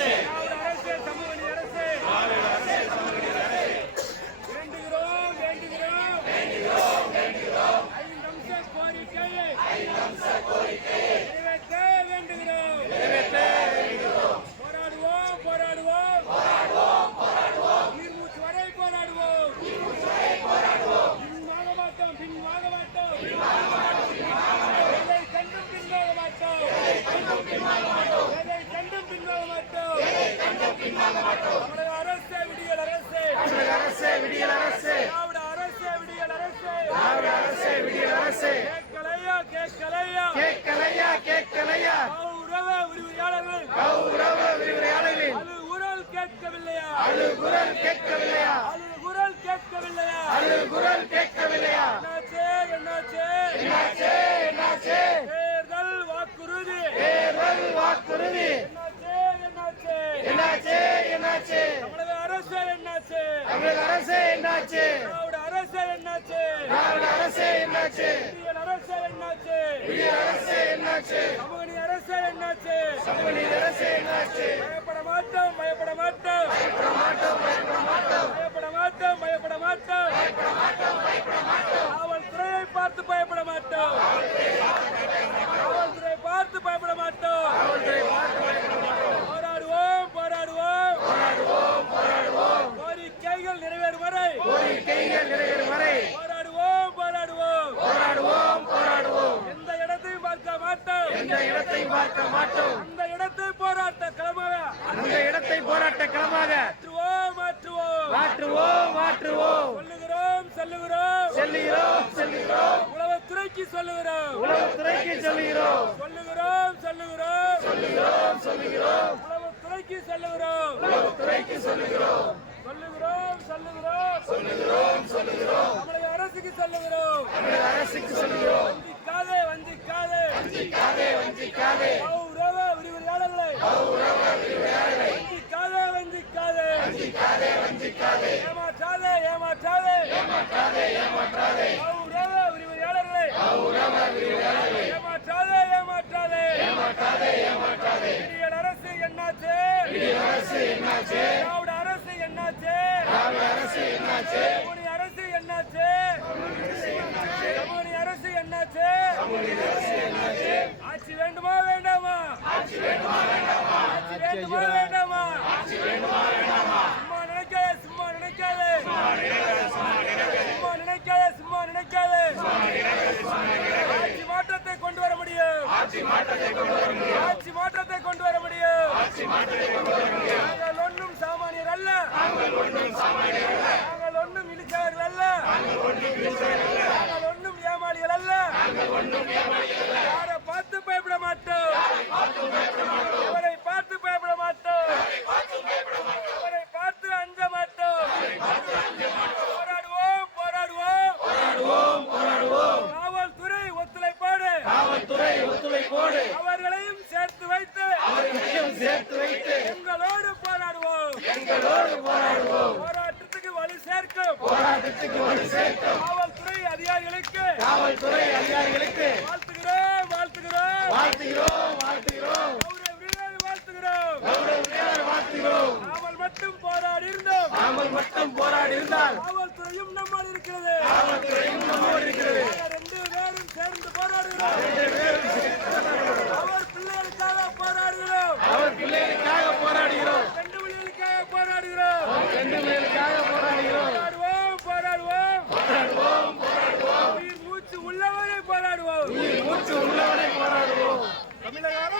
Listen. தமிழக அரசு என்னாச்சு? அரசு என்னாச்சு? அரசு என்னாச்சு? அரசு என்னாச்சு? அரசு என்னாச்சு? அரசு என்னாச்சு? அரசு என்னாச்சு? எந்த இடத்தையும் பார்க்க மாட்டோம். அந்த இடத்தை போராட்ட களமாக அந்த இடத்தை போராட்ட களமாக மாற்றுவோம் மாற்றுவோம். மாற்றுவோம் மாற்றுவோம். சொல்லுகிறோம் சொல்லுகிறோம். செல்லுகிறோம் செல்லுகிறோம். உளவுத்துறைக்கு சொல்லுகிறோம். உளவுத்துறைக்கு சொல்லுகிறோம். சொல்லுகிறோம் சொல்லுகிறோம். சொல்லுகிறோம் சொல்லுகிறோம். உளவுத்துறைக்கு சொல்லுகிறோம். உளவுத்துறைக்கு சொல்லுகிறோம். சொல்லுகிறோம் சொல்லுகிறோம். சொல்லுகிறோம் சொல்லுகிறோம். என்னாச்சு? அரசு என்னாச்சு? சமூனி அரசு என்னாச்சு? ஆட்சி வேண்டுமா வேண்டாமா? ஆட்சி வேண்டுமா வேண்டாமா? ஆட்சி வேண்டுமா யாரை பார்த்து பயப்பட மாட்டோம்? இவரை பார்த்து பயப்பட மாட்டோம். இவரை பார்த்து அஞ்ச மாட்டோம். போராடுவோம் போராடுவோம். போராடுவோம் போராடுவோம். காவல்துறை ஒத்துழைப்போடு. காவல்துறை ஒத்துழைப்போடு. அவர்களையும் சேர்த்து வைத்து. அவர்களையும் சேர்த்து அதிகாரிகளுக்கு காவல்துறை அதிகாரிகளுக்கு. வாழ்த்துகிறோம் வாழ்த்துகிறோம். வாழ்த்துகிறோம் வாழ்த்துகிறோம். கௌரவ வீரரை வாழ்த்துகிறோம். கௌரவ வீரர் வாழ்த்துகிறோம். நாமல் மட்டும் போராடி இருந்தோம் நாமல் மட்டும் போராடி இருந்தால் காவல்துறையும் இருக்கிறது. நம்மோடு இருக்கிறது. நாங்கள் ரெண்டு பேரும் சேர்ந்து போராடுகிறோம்.